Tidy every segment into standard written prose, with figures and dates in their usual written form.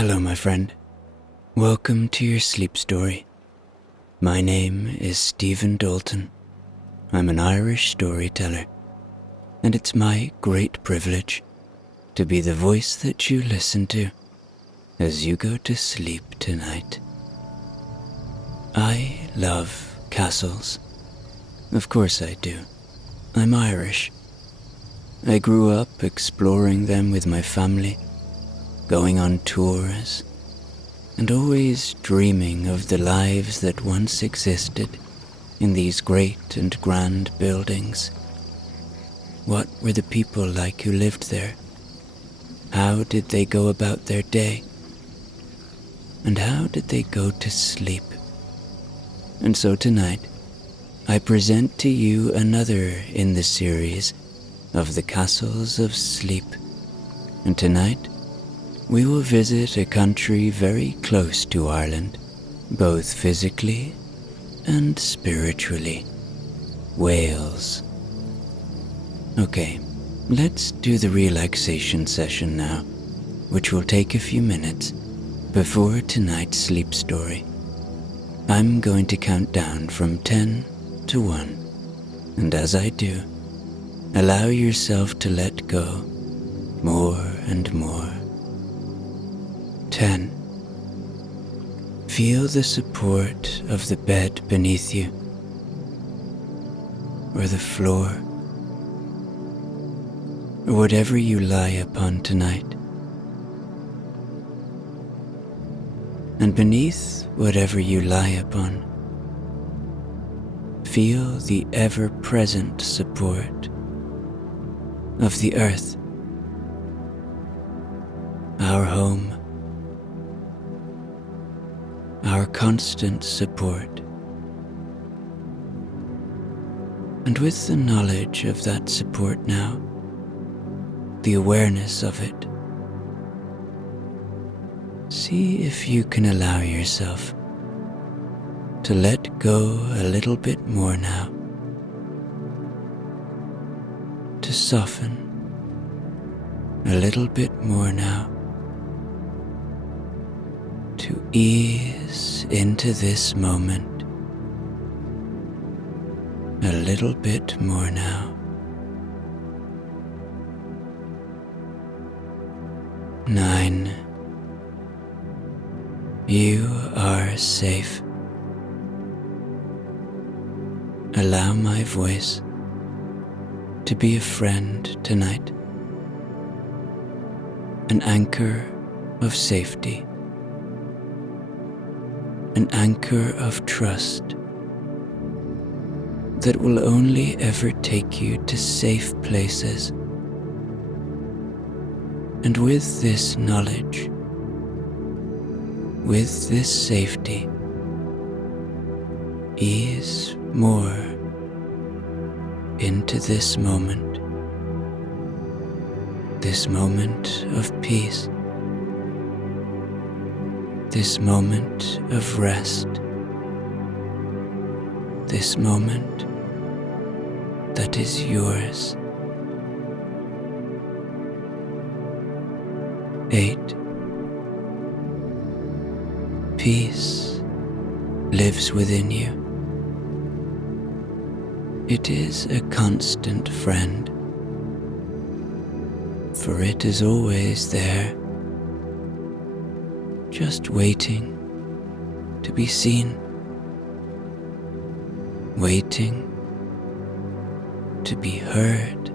Hello, my friend. Welcome to your sleep story. My name is Stephen Dalton. I'm an Irish storyteller, and it's my great privilege to be the voice that you listen to as you go to sleep tonight. I love castles. Of course I do. I'm Irish. I grew up exploring them with my family, going on tours, and always dreaming of the lives that once existed in these great and grand buildings. What were the people like who lived there? How did they go about their day? And how did they go to sleep? And so tonight, I present to you another in the series of the Castles of Sleep. And tonight, we will visit a country very close to Ireland, both physically and spiritually. Wales. Okay, let's do the relaxation session now, which will take a few minutes before tonight's sleep story. I'm going to count down from 10 to 1, and as I do, allow yourself to let go more and more. 10. Feel the support of the bed beneath you, or the floor, or whatever you lie upon tonight. And beneath whatever you lie upon, feel the ever-present support of the earth, our home, our constant support. And with the knowledge of that support now, the awareness of it, see if you can allow yourself to let go a little bit more now, to soften a little bit more now, to ease into this moment a little bit more now. 9. You are safe. Allow my voice to be a friend tonight, an anchor of safety, an anchor of trust that will only ever take you to safe places. And with this knowledge, with this safety, ease more into this moment of peace, this moment of rest, this moment that is yours. 8. Peace lives within you. It is a constant friend, for it is always there, just waiting to be seen, waiting to be heard,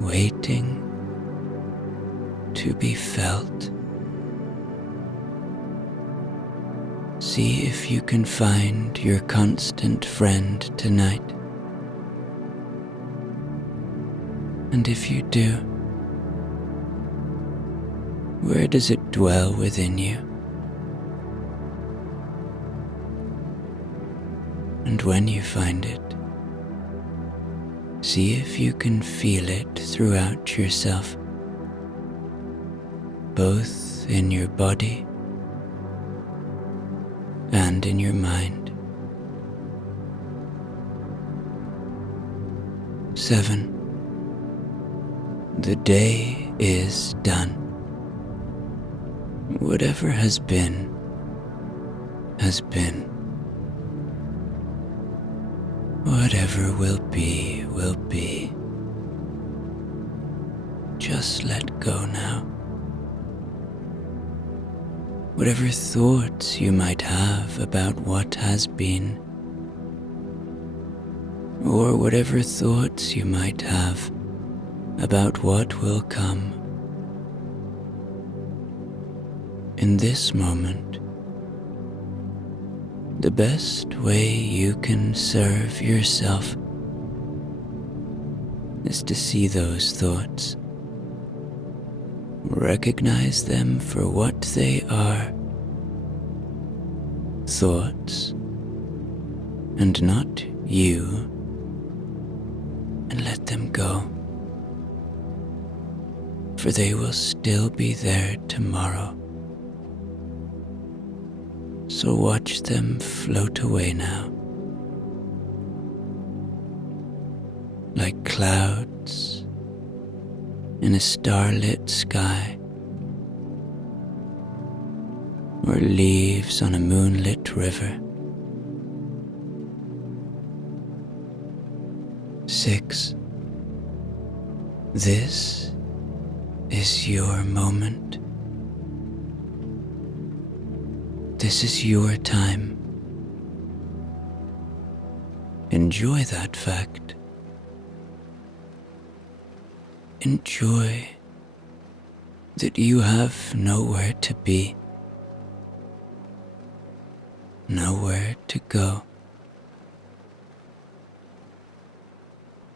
waiting to be felt. See if you can find your constant friend tonight. And if you do, where does it dwell within you? And when you find it, see if you can feel it throughout yourself, both in your body and in your mind. 7. The day is done. Whatever has been, has been. Whatever will be, will be. Just let go now. Whatever thoughts you might have about what has been, or whatever thoughts you might have about what will come, in this moment, the best way you can serve yourself is to see those thoughts, recognize them for what they are, thoughts, and not you, and let them go, for they will still be there tomorrow. So watch them float away now, like clouds in a starlit sky, or leaves on a moonlit river. 6. This is your moment. This is your time. Enjoy that fact. Enjoy that you have nowhere to be, nowhere to go.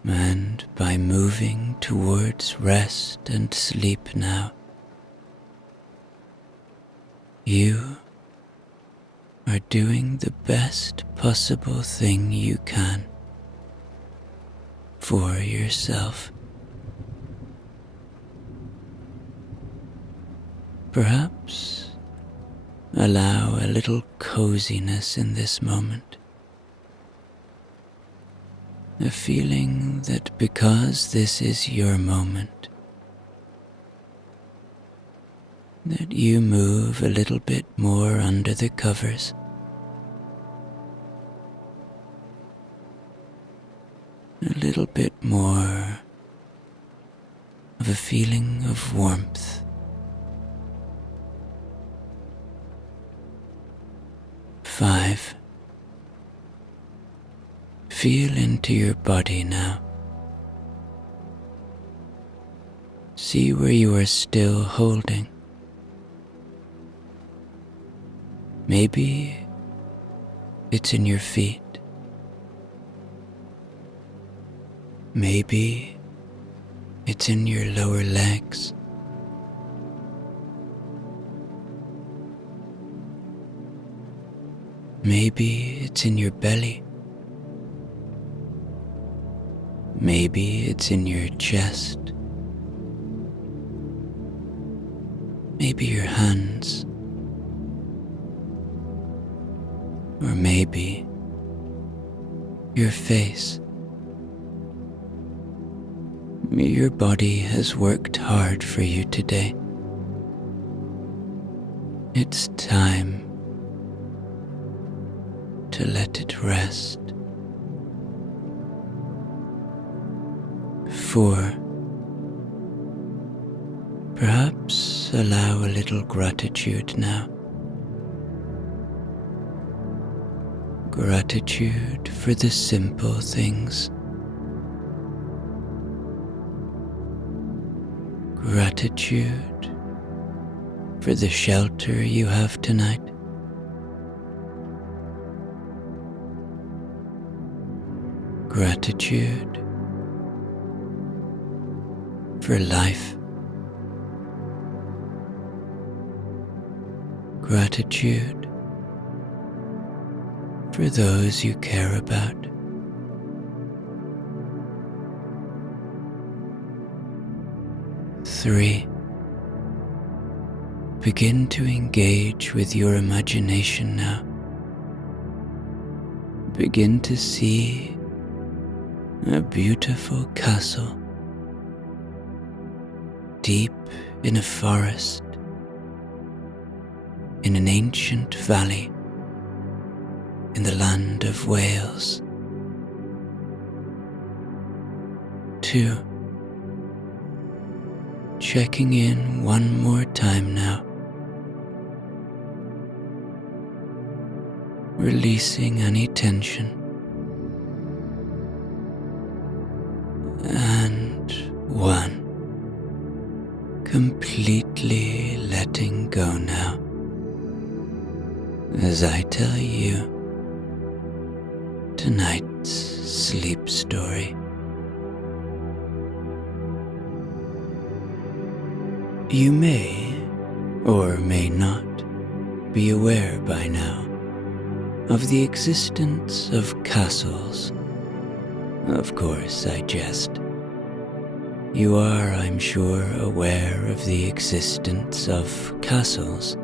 And by moving towards rest and sleep now, you are doing the best possible thing you can for yourself. Perhaps allow a little coziness in this moment, a feeling that because this is your moment, that you move a little bit more under the covers, a little bit more of a feeling of warmth. 5. Feel into your body now. See where you are still holding. Maybe it's in your feet. Maybe it's in your lower legs. Maybe it's in your belly. Maybe it's in your chest. Maybe your hands. Or maybe your face. Your body has worked hard for you today. It's time to let it rest. 4. Perhaps allow a little gratitude now. Gratitude for the simple things. Gratitude for the shelter you have tonight. Gratitude for life. Gratitude for those you care about. 3. Begin to engage with your imagination now. Begin to see a beautiful castle deep in a forest in an ancient valley in the land of Wales. 2. Checking in one more time now. Releasing any tension. And 1. Completely letting go now. As I tell you tonight's sleep story. You may or may not be aware by now of the existence of castles. Of course, I jest. You are, I'm sure, aware of the existence of castles.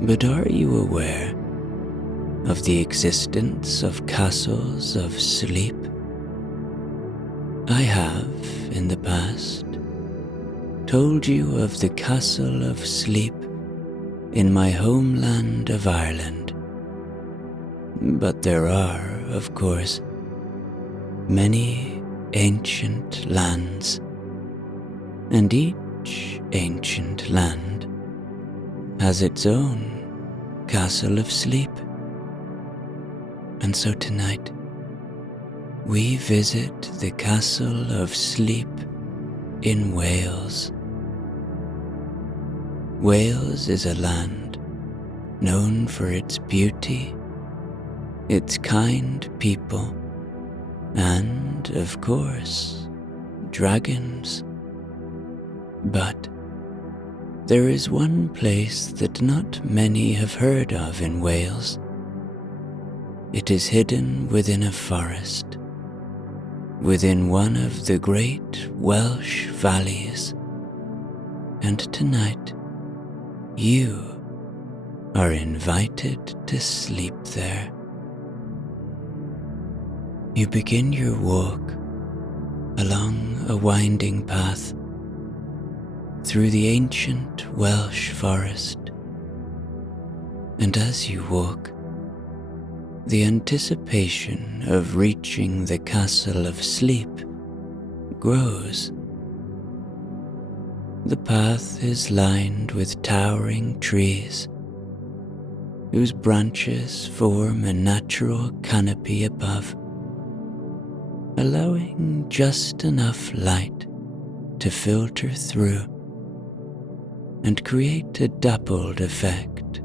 But are you aware of the existence of castles of sleep? I have, in the past, told you of the castle of sleep in my homeland of Ireland. But there are, of course, many ancient lands, and each ancient land has its own castle of sleep. And so tonight, we visit the castle of sleep in Wales. Wales is a land known for its beauty, its kind people, and, of course, dragons. But there is one place that not many have heard of in Wales. It is hidden within a forest, within one of the great Welsh valleys. And tonight, you are invited to sleep there. You begin your walk along a winding path through the ancient Welsh forest, and as you walk, the anticipation of reaching the castle of sleep grows. The path is lined with towering trees, whose branches form a natural canopy above, allowing just enough light to filter through and create a dappled effect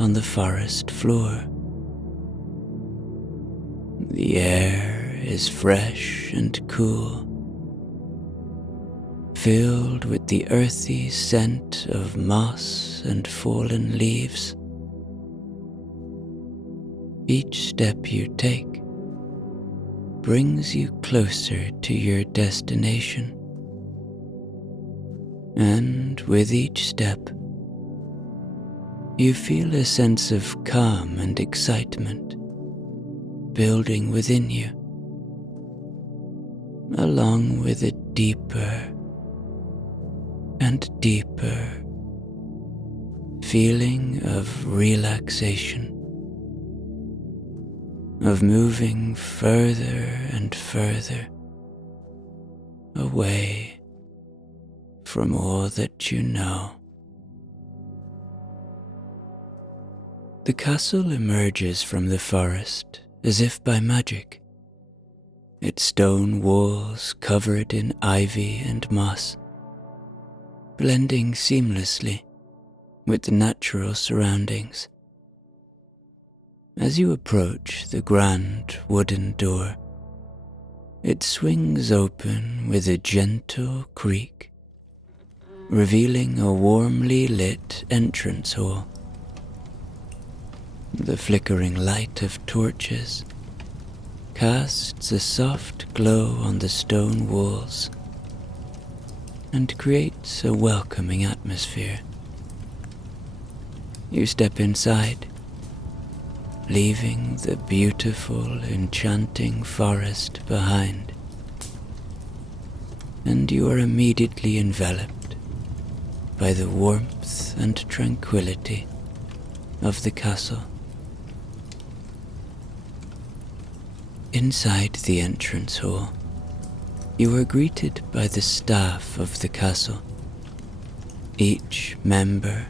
on the forest floor. The air is fresh and cool, filled with the earthy scent of moss and fallen leaves. Each step you take brings you closer to your destination, and with each step, you feel a sense of calm and excitement building within you, along with a deeper and deeper feeling of relaxation, of moving further and further away from all that you know. The castle emerges from the forest as if by magic, its stone walls covered in ivy and moss, blending seamlessly with the natural surroundings. As you approach the grand wooden door, it swings open with a gentle creak, revealing a warmly lit entrance hall. The flickering light of torches casts a soft glow on the stone walls and creates a welcoming atmosphere. You step inside, leaving the beautiful, enchanting forest behind, and you are immediately enveloped by the warmth and tranquility of the castle. Inside the entrance hall, you are greeted by the staff of the castle, each member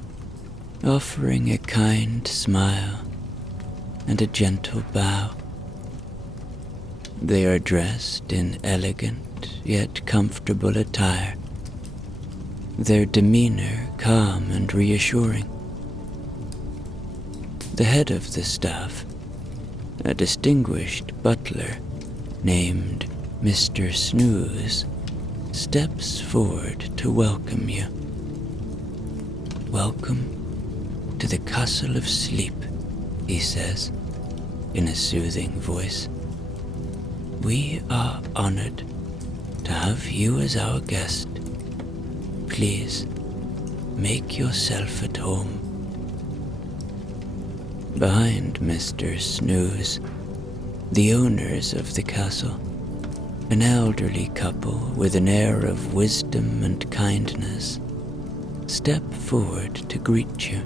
offering a kind smile and a gentle bow. They are dressed in elegant yet comfortable attire, their demeanor calm and reassuring. The head of the staff, a distinguished butler named Mr. Snooze, steps forward to welcome you. "Welcome to the Castle of Sleep," he says in a soothing voice. "We are honored to have you as our guest. Please, make yourself at home." Behind Mr. Snooze, the owners of the castle, an elderly couple with an air of wisdom and kindness, step forward to greet you.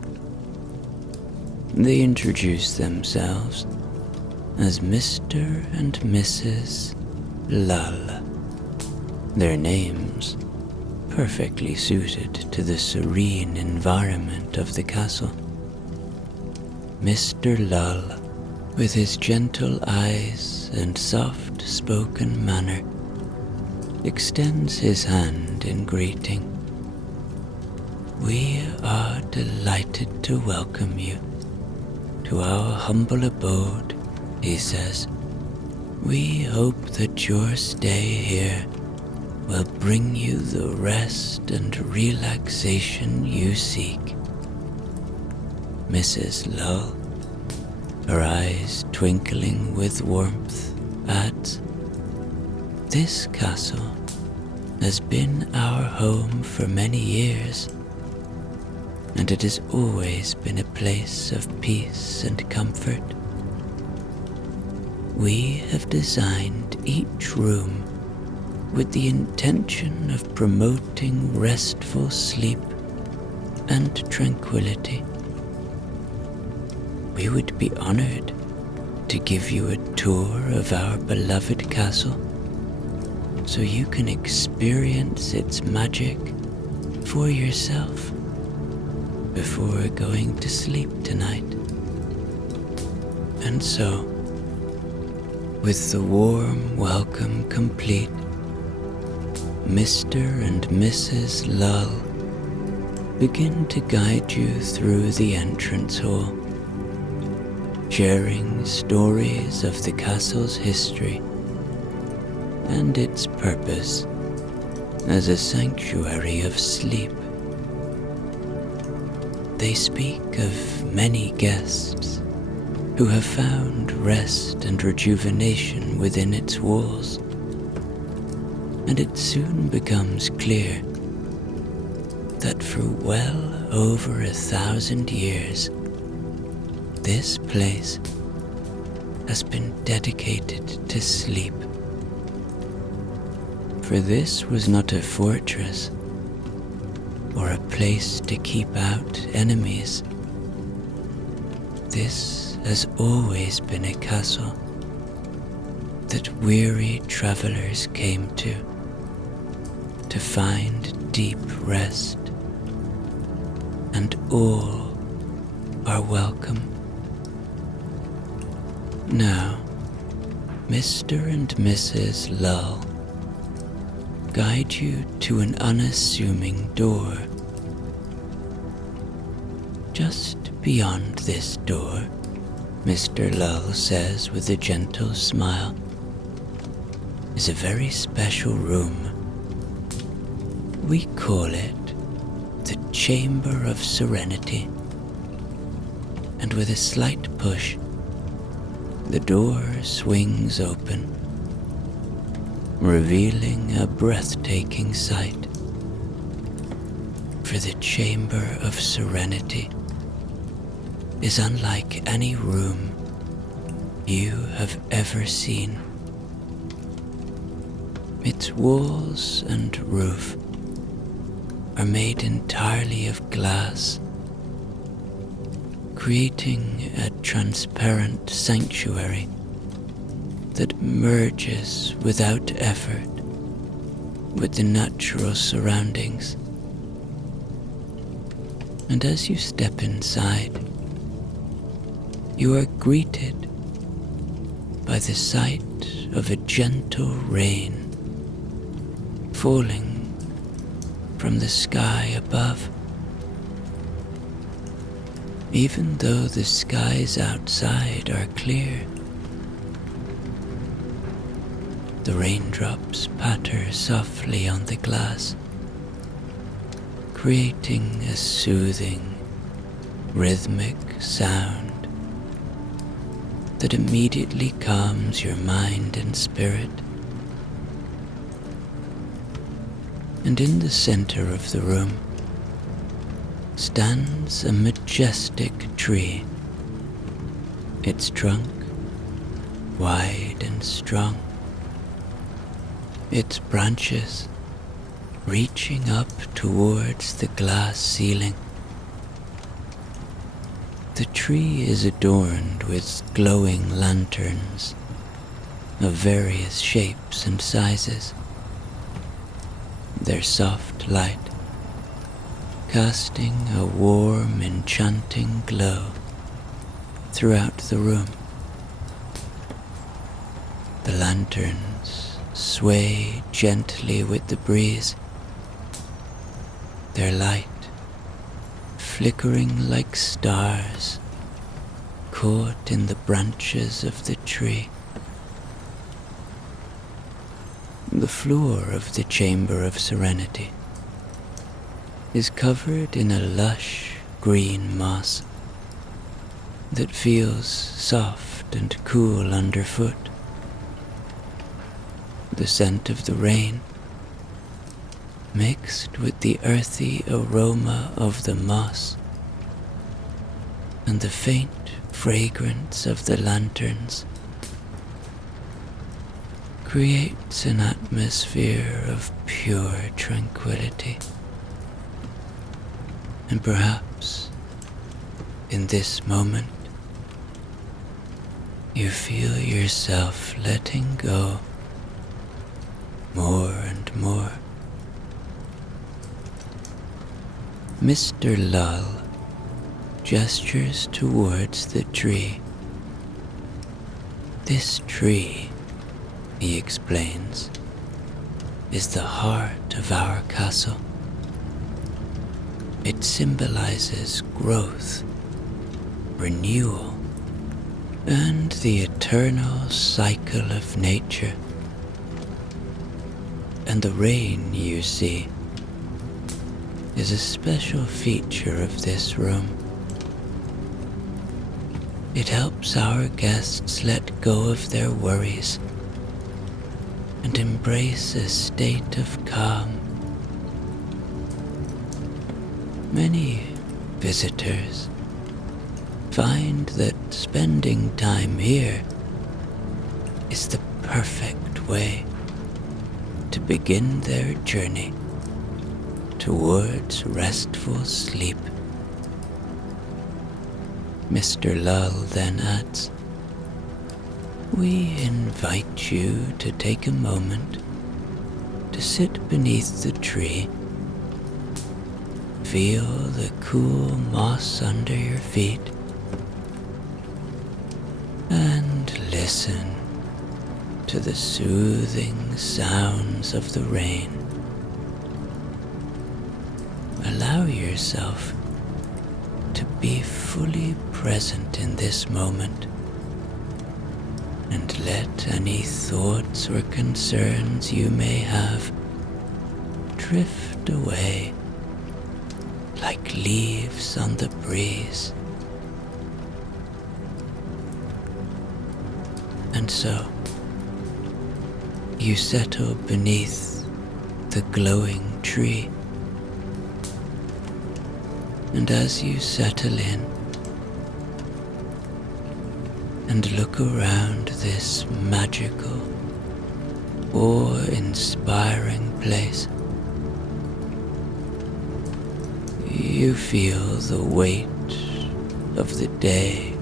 They introduce themselves as Mr. and Mrs. Lull, their names perfectly suited to the serene environment of the castle. Mr. Lull, with his gentle eyes and soft-spoken manner, extends his hand in greeting. "We are delighted to welcome you to our humble abode," he says. "We hope that your stay here will bring you the rest and relaxation you seek." Mrs. Lull, her eyes twinkling with warmth, adds, "This castle has been our home for many years, and it has always been a place of peace and comfort. We have designed each room with the intention of promoting restful sleep and tranquility. We would be honored to give you a tour of our beloved castle so you can experience its magic for yourself before going to sleep tonight." And so, with the warm welcome complete, Mr. and Mrs. Lull begin to guide you through the entrance hall, sharing stories of the castle's history and its purpose as a sanctuary of sleep. They speak of many guests who have found rest and rejuvenation within its walls, and it soon becomes clear that for well over 1,000 years, this place has been dedicated to sleep. For this was not a fortress or a place to keep out enemies. This has always been a castle that weary travelers came to find deep rest, and all are welcome. Now, Mr. and Mrs. Lull guide you to an unassuming door. Just beyond this door, Mr. Lull says with a gentle smile, is a very special room. We call it the Chamber of Serenity. And with a slight push, the door swings open, revealing a breathtaking sight. For the Chamber of Serenity is unlike any room you have ever seen. Its walls and roof are made entirely of glass, creating a transparent sanctuary that merges without effort with the natural surroundings. And as you step inside, you are greeted by the sight of a gentle rain falling from the sky above. Even though the skies outside are clear, the raindrops patter softly on the glass, creating a soothing, rhythmic sound that immediately calms your mind and spirit. And in the center of the room stands a majestic tree, its trunk wide and strong, its branches reaching up towards the glass ceiling. The tree is adorned with glowing lanterns of various shapes and sizes, their soft light casting a warm, enchanting glow throughout the room. The lanterns sway gently with the breeze, their light flickering like stars caught in the branches of the tree. The floor of the Chamber of Serenity is covered in a lush green moss that feels soft and cool underfoot. The scent of the rain, mixed with the earthy aroma of the moss and the faint fragrance of the lanterns, creates an atmosphere of pure tranquility. And perhaps in this moment you feel yourself letting go more and more. Mr. Lull gestures towards the tree. This tree, he explains, is the heart of our castle. It symbolizes growth, renewal, and the eternal cycle of nature. And the rain, you see, is a special feature of this room. It helps our guests let go of their worries and embrace a state of calm. Many visitors find that spending time here is the perfect way to begin their journey towards restful sleep. Mr. Lull then adds, "We invite you to take a moment to sit beneath the tree, feel the cool moss under your feet, and listen to the soothing sounds of the rain. Allow yourself to be fully present in this moment, and let any thoughts or concerns you may have drift away like leaves on the breeze." And so, you settle beneath the glowing tree. And as you settle in and look around this magical, awe-inspiring place, You feel the weight of the day,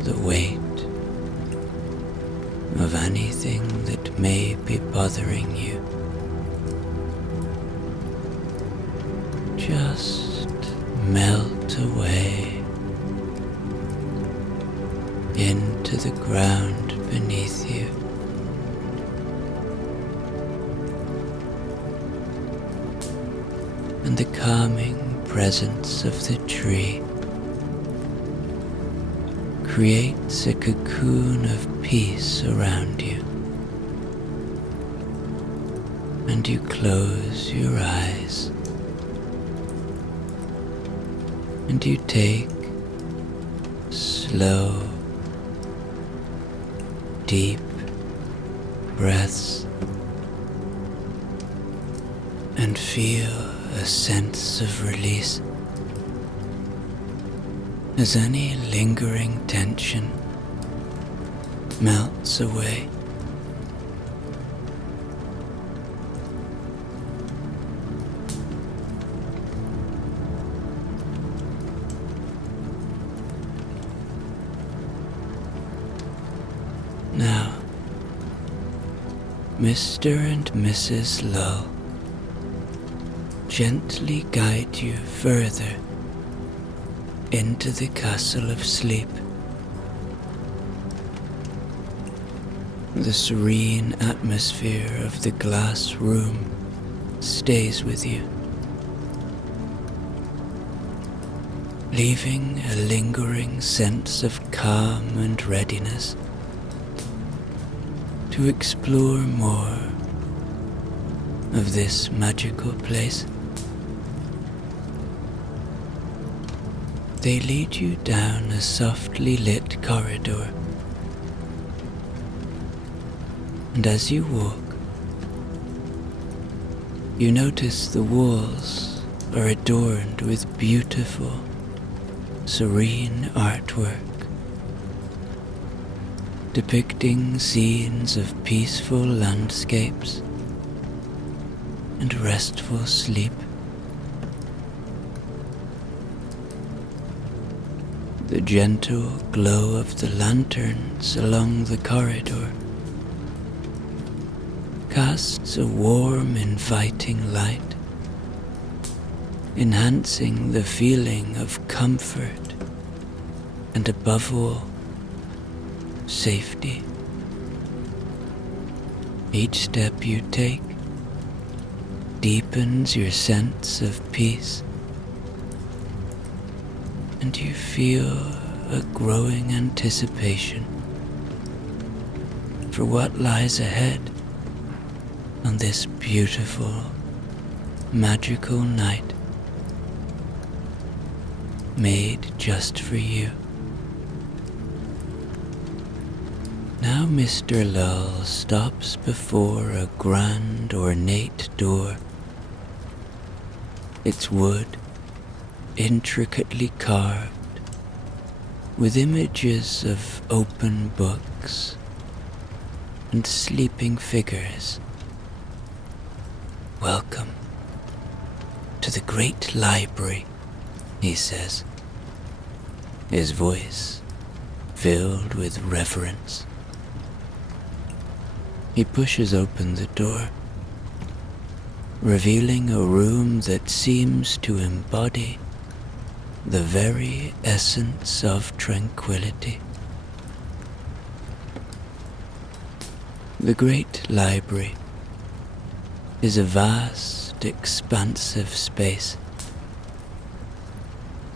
the weight of anything that may be bothering you. Just melt away into the ground beneath you. And the calming presence of the tree creates a cocoon of peace around you. And you close your eyes and you take slow, deep breaths and feel a sense of release as any lingering tension melts away. Now, Mr. and Mrs. Lull gently guide you further into the castle of sleep. The serene atmosphere of the glass room stays with you, leaving a lingering sense of calm and readiness to explore more of this magical place. They lead you down a softly lit corridor, and as you walk, you notice the walls are adorned with beautiful, serene artwork, depicting scenes of peaceful landscapes and restful sleep. The gentle glow of the lanterns along the corridor casts a warm, inviting light, enhancing the feeling of comfort and, above all, safety. Each step you take deepens your sense of peace, and you feel a growing anticipation for what lies ahead on this beautiful, magical night made just for you. Now Mr. Lull stops before a grand, ornate door. Its wood intricately carved with images of open books and sleeping figures. "Welcome to the great library," he says, his voice filled with reverence. He pushes open the door, revealing a room that seems to embody the very essence of tranquility. The great library is a vast, expansive space.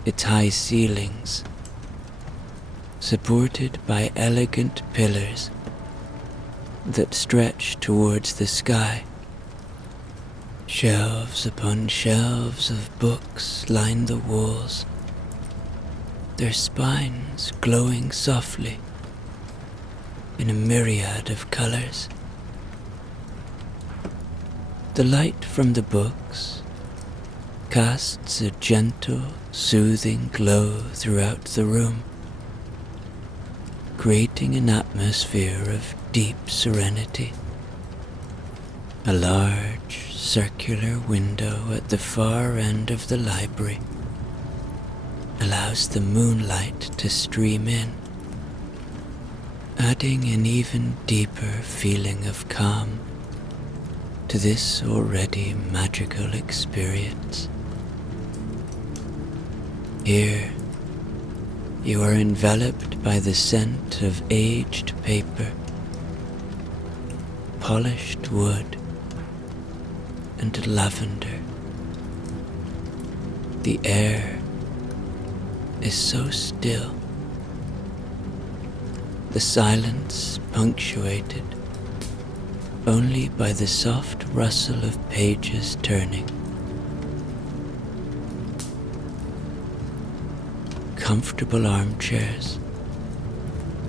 Its high ceilings, supported by elegant pillars that stretch towards the sky. Shelves upon shelves of books line the walls, their spines glowing softly in a myriad of colors. The light from the books casts a gentle, soothing glow throughout the room, creating an atmosphere of deep serenity. A large, circular window at the far end of the library allows the moonlight to stream in, adding an even deeper feeling of calm to this already magical experience. Here, you are enveloped by the scent of aged paper, polished wood, and lavender. The air is so still, the silence punctuated only by the soft rustle of pages turning. Comfortable armchairs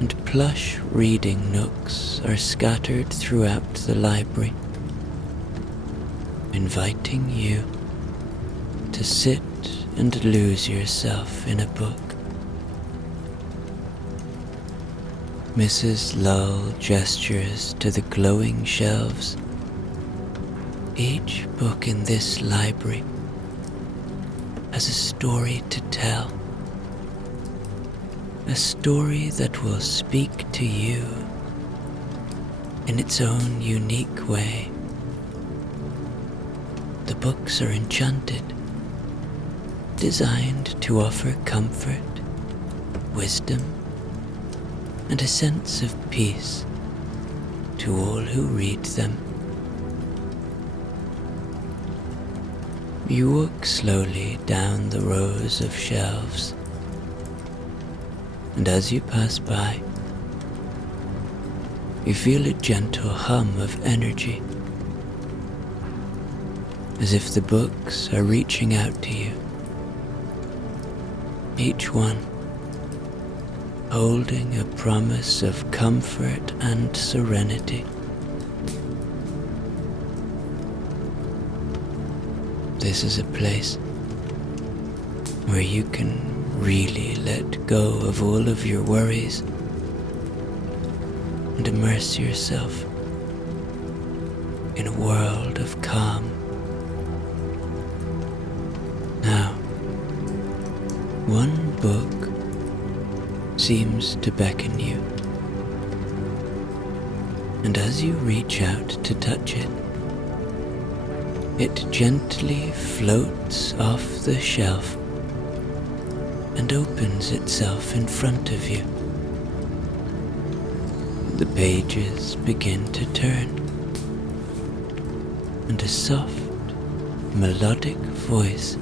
and plush reading nooks are scattered throughout the library, inviting you to sit and lose yourself in a book. Mrs. Lull gestures to the glowing shelves. Each book in this library has a story to tell, a story that will speak to you in its own unique way. The books are enchanted, designed to offer comfort, wisdom, and a sense of peace to all who read them. You walk slowly down the rows of shelves, and as you pass by, you feel a gentle hum of energy, as if the books are reaching out to you, each one holding a promise of comfort and serenity. This is a place where you can really let go of all of your worries and immerse yourself in a world of calm. Now, one book seems to beckon you, and as you reach out to touch it, it gently floats off the shelf and opens itself in front of you. The pages begin to turn, and a soft, melodic voice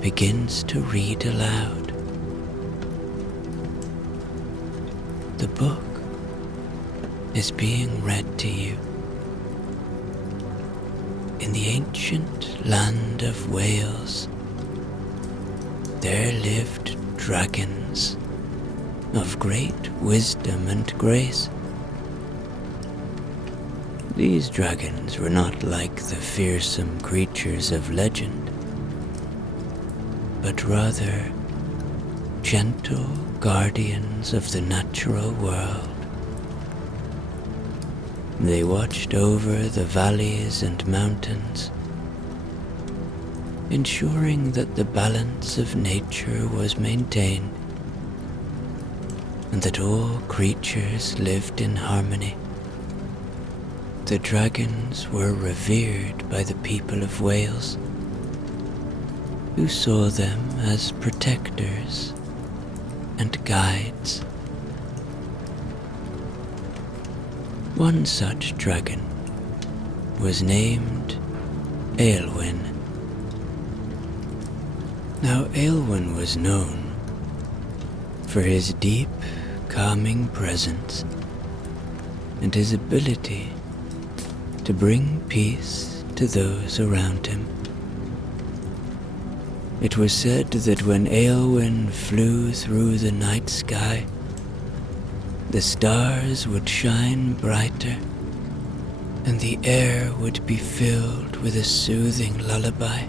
begins to read aloud. The book is being read to you. In the ancient land of Wales, there lived dragons of great wisdom and grace. These dragons were not like the fearsome creatures of legend, but rather gentle guardians of the natural world. They watched over the valleys and mountains, ensuring that the balance of nature was maintained and that all creatures lived in harmony. The dragons were revered by the people of Wales, who saw them as protectors and guides. One such dragon was named Aelwyn. Now Aelwyn was known for his deep, calming presence and his ability to bring peace to those around him. It was said that when Aelwyn flew through the night sky, the stars would shine brighter and the air would be filled with a soothing lullaby.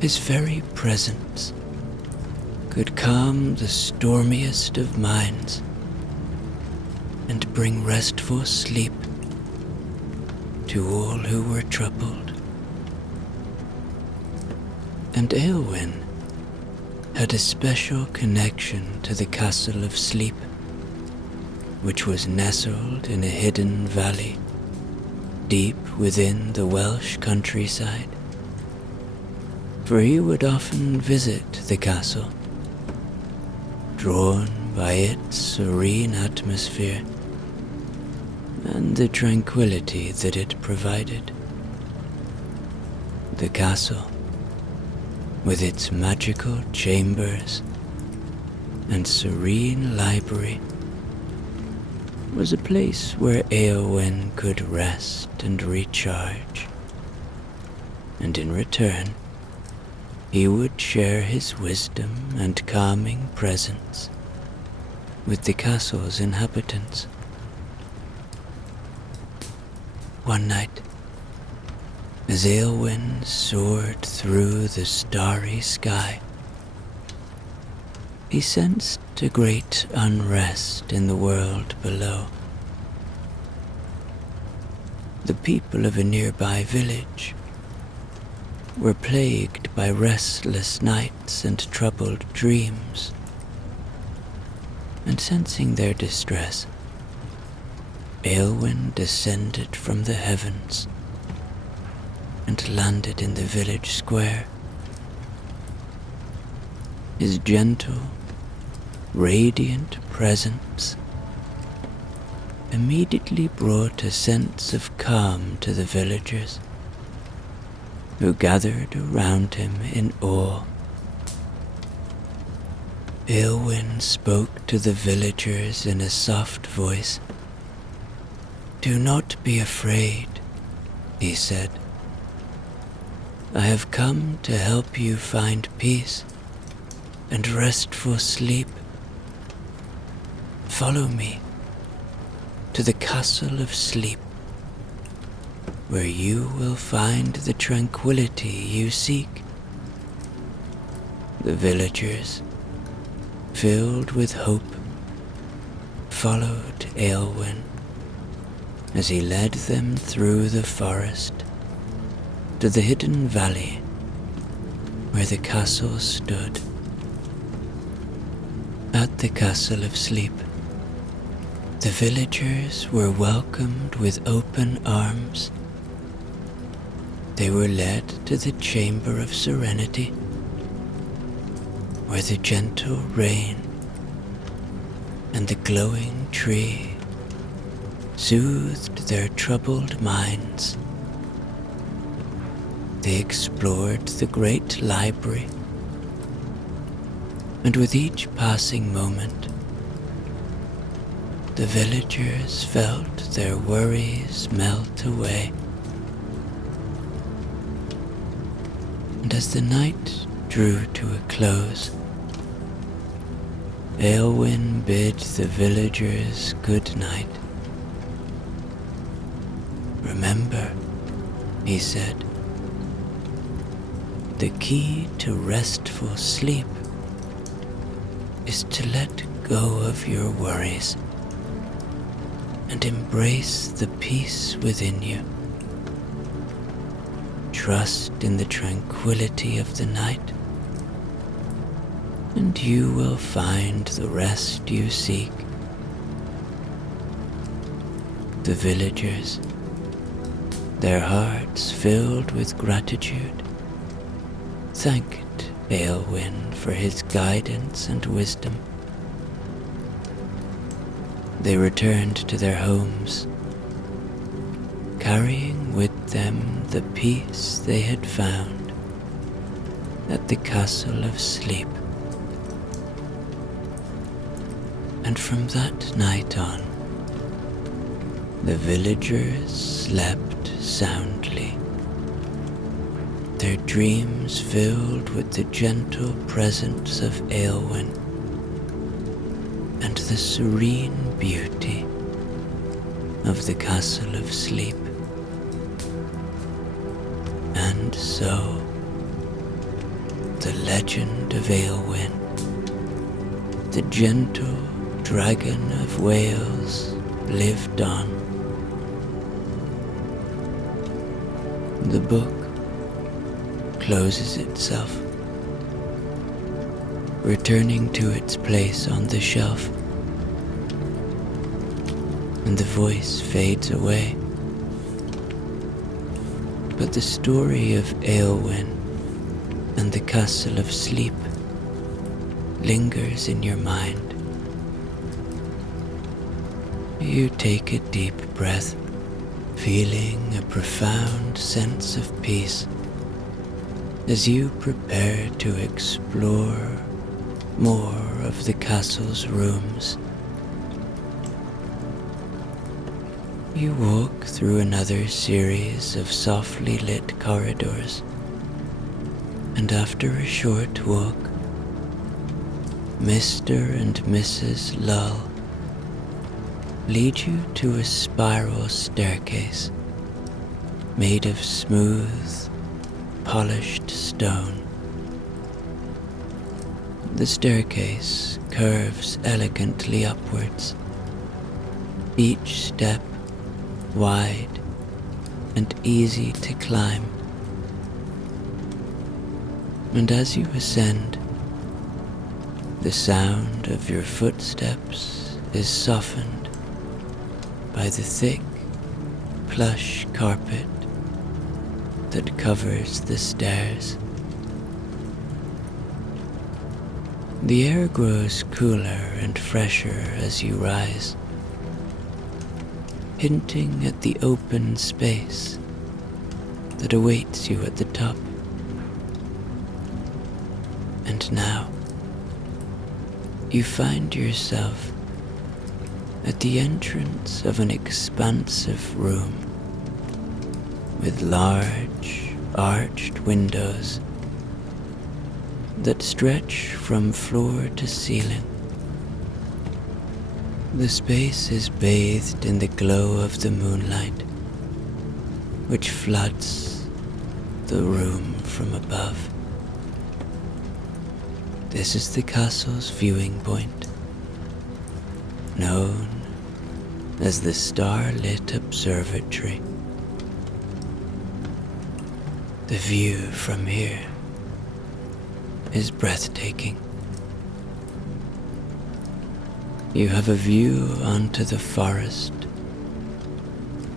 His very presence could calm the stormiest of minds and bring restful sleep to all who were troubled. And Eowyn had a special connection to the Castle of Sleep, which was nestled in a hidden valley deep within the Welsh countryside. For he would often visit the castle, drawn by its serene atmosphere and the tranquility that it provided. The castle, with its magical chambers and serene library, was a place where Eowyn could rest and recharge, and in return, he would share his wisdom and calming presence with the castle's inhabitants. One night, as Eowyn soared through the starry sky, he sensed a great unrest in the world below. The people of a nearby village were plagued by restless nights and troubled dreams, and sensing their distress, Eowyn descended from the heavens and landed in the village square. His gentle, radiant presence immediately brought a sense of calm to the villagers, who gathered around him in awe. Eowyn spoke to the villagers in a soft voice. "Do not be afraid," he said. "I have come to help you find peace and restful sleep. Follow me to the Castle of Sleep, where you will find the tranquility you seek." The villagers, filled with hope, followed Eowyn as he led them through the forest to the hidden valley where the castle stood. At the Castle of Sleep, the villagers were welcomed with open arms. They were led to the Chamber of Serenity, where the gentle rain and the glowing tree soothed their troubled minds. They explored the great library, and with each passing moment, the villagers felt their worries melt away. And as the night drew to a close, Eowyn bid the villagers good night. "Remember," he said, "the key to restful sleep is to let go of your worries and embrace the peace within you. Trust in the tranquility of the night, and you will find the rest you seek." The villagers, their hearts filled with gratitude, thanked Eowyn for his guidance and wisdom. They returned to their homes, carrying with them the peace they had found at the Castle of Sleep. And from that night on, the villagers slept soundly, their dreams filled with the gentle presence of Eowyn and the serene beauty of the Castle of Sleep. And so, the legend of Eowyn, the gentle dragon of Wales, lived on, The book closes itself, returning to its place on the shelf, and the voice fades away. But the story of Éowyn and the Castle of Sleep lingers in your mind. You take a deep breath, feeling a profound sense of peace as you prepare to explore more of the castle's rooms. You walk through another series of softly lit corridors, and after a short walk, Mr. and Mrs. Lull lead you to a spiral staircase made of smooth, polished stone. The staircase curves elegantly upwards, each step wide and easy to climb. And as you ascend, the sound of your footsteps is softened by the thick, plush carpet that covers the stairs. The air grows cooler and fresher as you rise, hinting at the open space that awaits you at the top. And now, you find yourself at the entrance of an expansive room with large, arched windows that stretch from floor to ceiling. The space is bathed in the glow of the moonlight, which floods the room from above. This is the castle's viewing point, known as the starlit observatory. The view from here is breathtaking. You have a view onto the forest,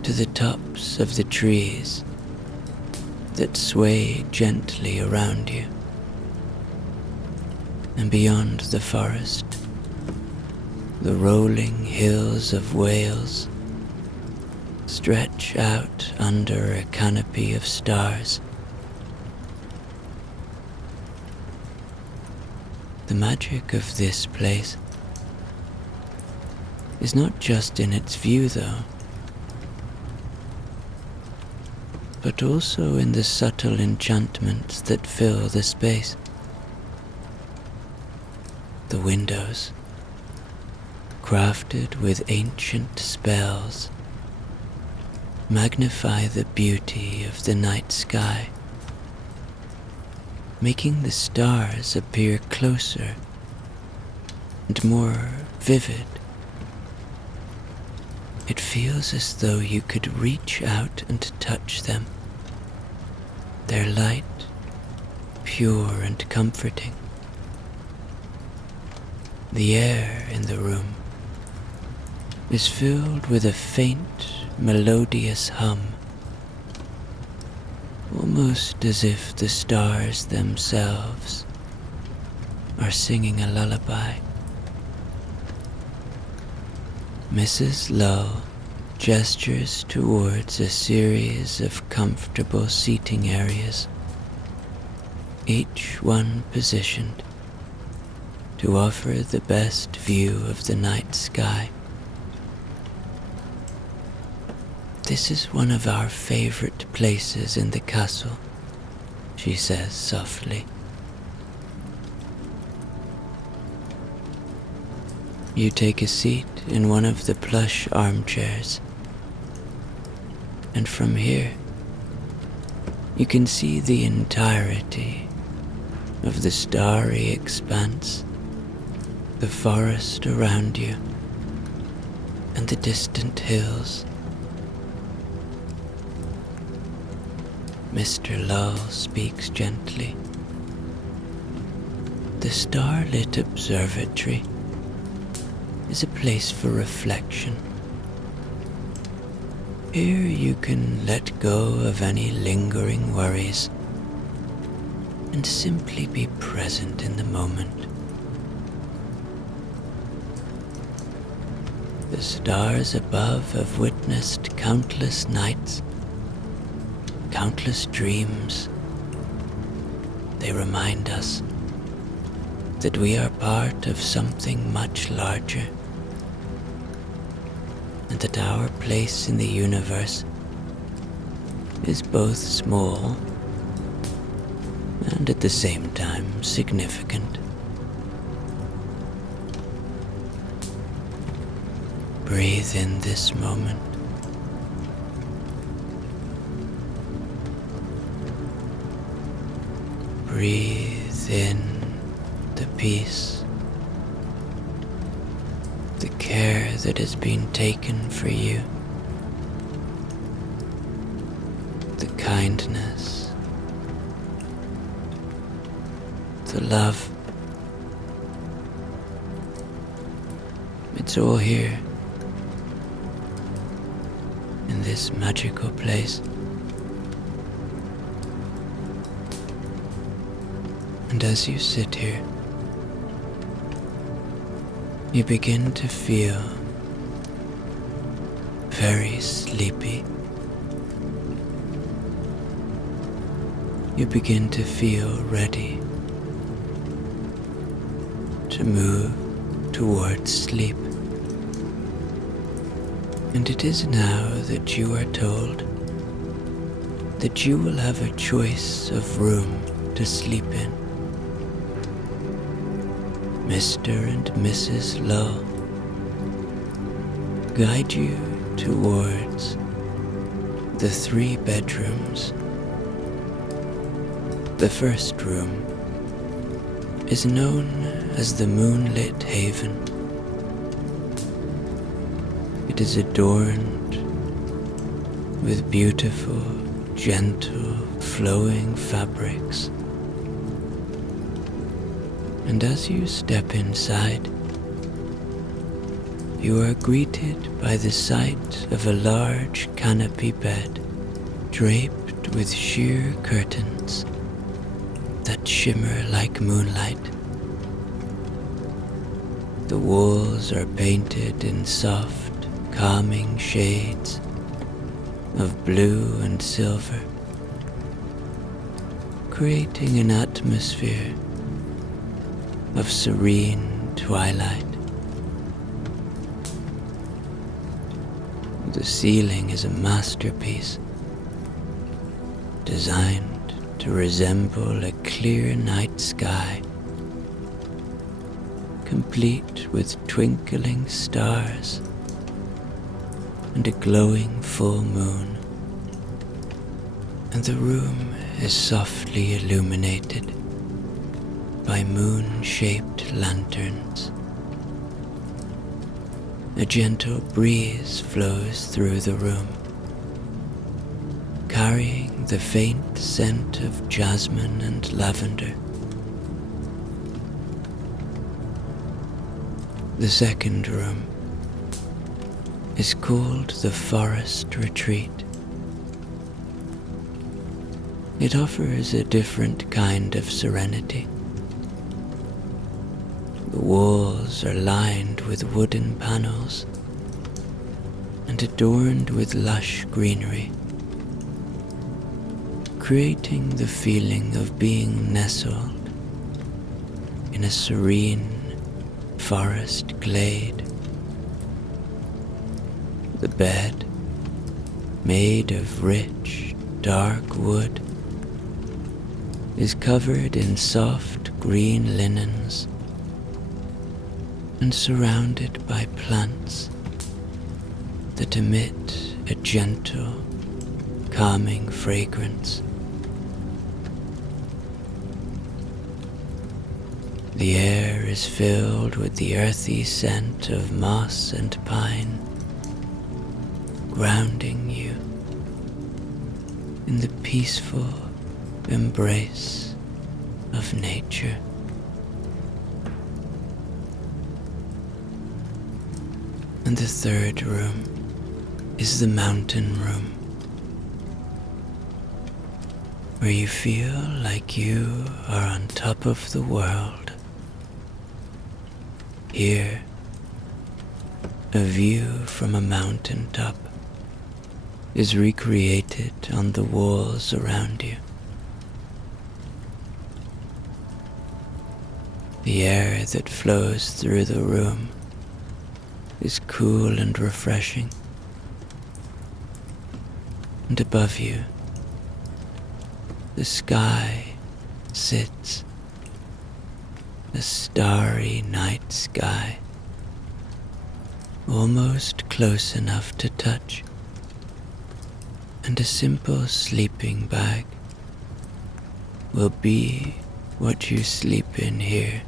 to the tops of the trees that sway gently around you. And beyond the forest, the rolling hills of Wales stretch out under a canopy of stars. The magic of this place is not just in its view, though, but also in the subtle enchantments that fill the space. The windows, crafted with ancient spells, magnify the beauty of the night sky, making the stars appear closer and more vivid. It feels as though you could reach out and touch them, their light pure and comforting. The air in the room is filled with a faint, melodious hum, almost as if the stars themselves are singing a lullaby. Mrs. Lull gestures towards a series of comfortable seating areas, each one positioned to offer the best view of the night sky. This is one of our favorite places in the castle, she says softly. You take a seat in one of the plush armchairs, and from here you can see the entirety of the starry expanse, the forest around you, and the distant hills. Mr. Lull speaks gently. The starlit observatory is a place for reflection. Here you can let go of any lingering worries and simply be present in the moment. The stars above have witnessed countless nights, countless dreams. They remind us that we are part of something much larger, and that our place in the universe is both small and at the same time significant. Breathe in this moment. Breathe in the peace, the care that has been taken for you, the kindness, the love. It's all here in this magical place. And as you sit here, you begin to feel very sleepy. You begin to feel ready to move towards sleep. And it is now that you are told that you will have a choice of room to sleep in. Mr. and Mrs. Lull guide you towards the 3 bedrooms. The first room is known as the Moonlit Haven. It is adorned with beautiful, gentle, flowing fabrics. And as you step inside, you are greeted by the sight of a large canopy bed draped with sheer curtains that shimmer like moonlight. The walls are painted in soft, calming shades of blue and silver, creating an atmosphere of serene twilight. The ceiling is a masterpiece, designed to resemble a clear night sky, complete with twinkling stars and a glowing full moon. And the room is softly illuminated by moon-shaped lanterns. A gentle breeze flows through the room, carrying the faint scent of jasmine and lavender. The second room is called the Forest Retreat. It offers a different kind of serenity. The walls are lined with wooden panels and adorned with lush greenery, creating the feeling of being nestled in a serene forest glade. The bed, made of rich, dark wood, is covered in soft green linens and surrounded by plants that emit a gentle, calming fragrance. The air is filled with the earthy scent of moss and pine, grounding you in the peaceful embrace of nature. And the third room is the mountain room, where you feel like you are on top of the world. Here, a view from a mountaintop is recreated on the walls around you. The air that flows through the room is cool and refreshing. And above you, the sky sits, a starry night sky, almost close enough to touch, and a simple sleeping bag will be what you sleep in here,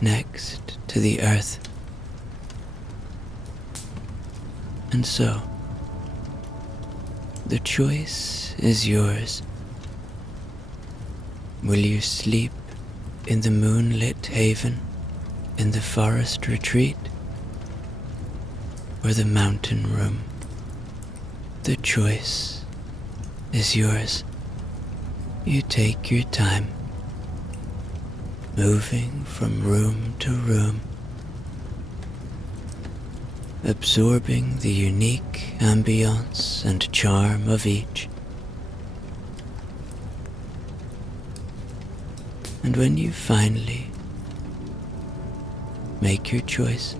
next to the earth. And so, the choice is yours. Will you sleep in the moonlit haven, in the forest retreat, or the mountain room? The choice is yours. You take your time, moving from room to room, absorbing the unique ambience and charm of each. And when you finally make your choice,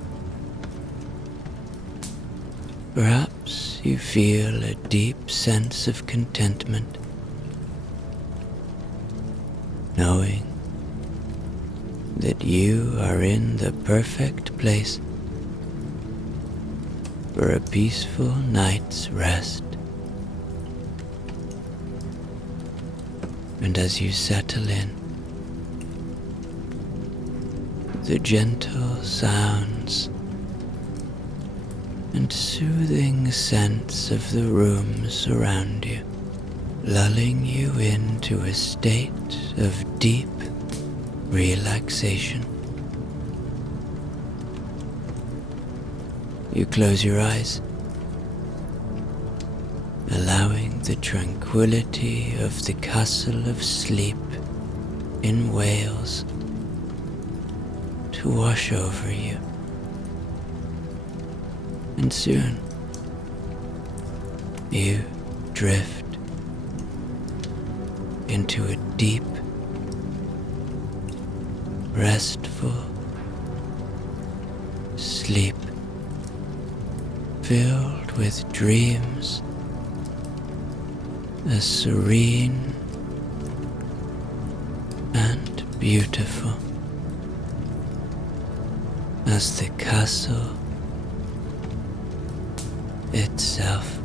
perhaps you feel a deep sense of contentment, knowing that you are in the perfect place for a peaceful night's rest. And as you settle in, the gentle sounds and soothing scents of the rooms around you, lulling you into a state of deep relaxation. You close your eyes, allowing the tranquility of the castle of sleep in Wales to wash over you. And soon, you drift into a deep, restful sleep filled with dreams as serene and beautiful as the castle itself.